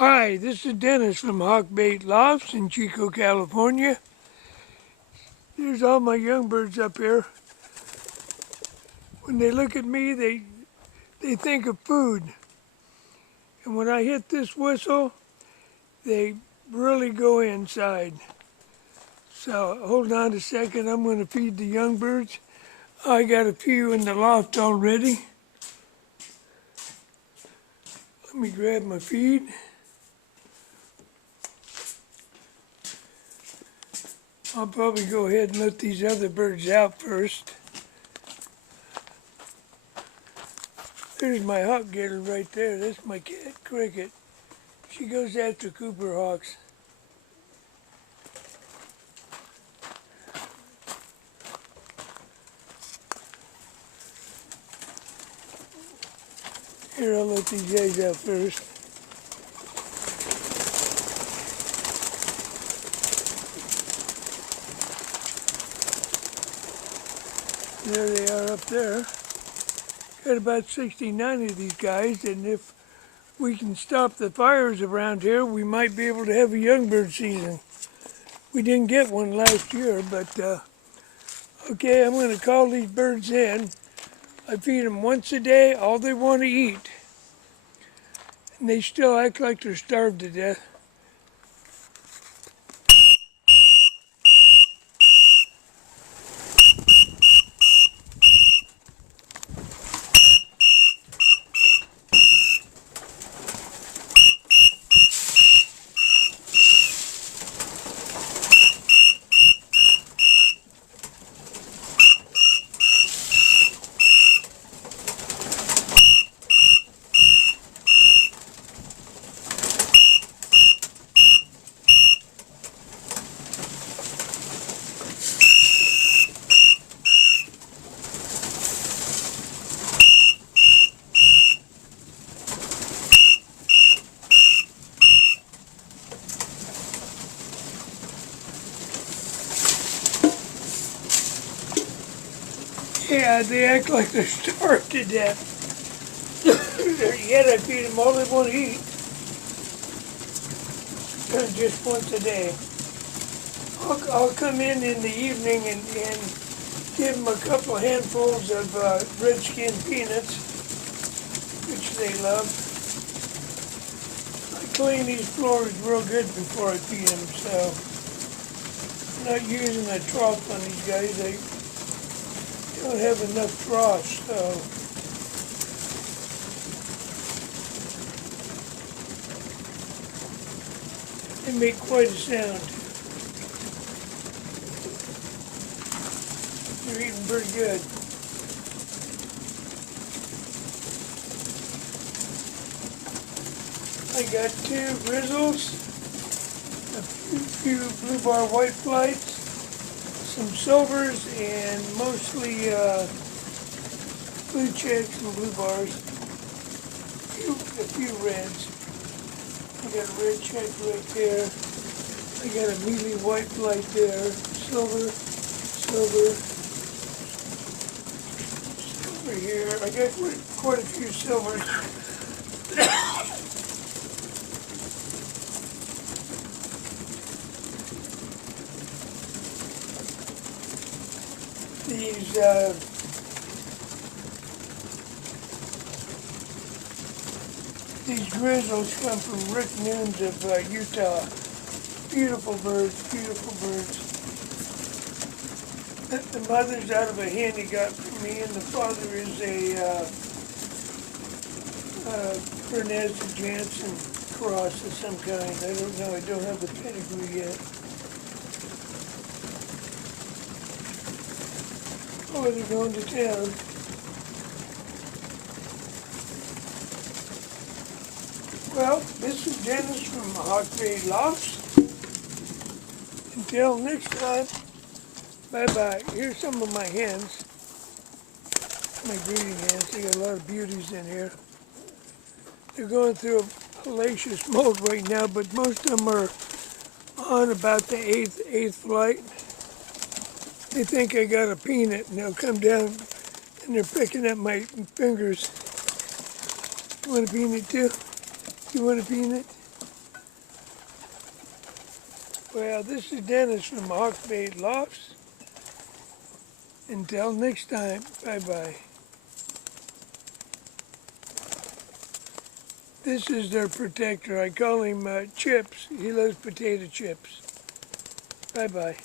Hi, this is Dennis from Hawkbait Lofts in Chico, California. There's all my young birds up here. When they look at me, they think of food. And when I hit this whistle, they really go inside. So hold on a second, I'm going to feed the young birds. I got a few in the loft already. Let me grab my feed. I'll probably go ahead and let these other birds out first. There's my hawk gator right there. That's my cat, Cricket. She goes after Cooper hawks. Here, I'll let these guys out first. There they are up there. Got about 69 of these guys, and if we can stop the fires around here, we might be able to have a young bird season. We didn't get one last year, but okay, I'm going to call these birds in. I feed them once a day, all they want to eat. And they still act like they're starved to death. Yeah, they act like they're starved to death. Yet I feed them all they want to eat. Just once a day. I'll come in the evening and give them a couple of handfuls of red skin peanuts, which they love. I clean these floors real good before I feed them, so I'm not using a trough on these guys. They don't have enough troughs, so they make quite a sound. They're eating pretty good. I got 2 grizzles, a few blue bar white flights, some silvers, and mostly blue checks and blue bars. A few reds. I got a red check right there. I got a mealy white flight there. Silver here. I got quite a few silvers. These grizzles come from Rick Noon's of Utah. Beautiful birds, beautiful birds. The mother's out of a hen he got from me, and the father is a Bernese Jansen cross of some kind. I don't know, I don't have the pedigree yet. Oh, they're going to town. Well, this is Dennis from Hawkbait Lofts. Until next time, bye-bye. Here's some of my hens. My breeding hens. They got a lot of beauties in here. They're going through a hellacious molt right now, but most of them are on about the eighth flight. They think I got a peanut, and they'll come down and they're picking at my fingers. You want a peanut too? You want a peanut? Well, this is Dennis from Hawkbait Lofts. Until next time, bye-bye. This is their protector. I call him Chips. He loves potato chips. Bye-bye.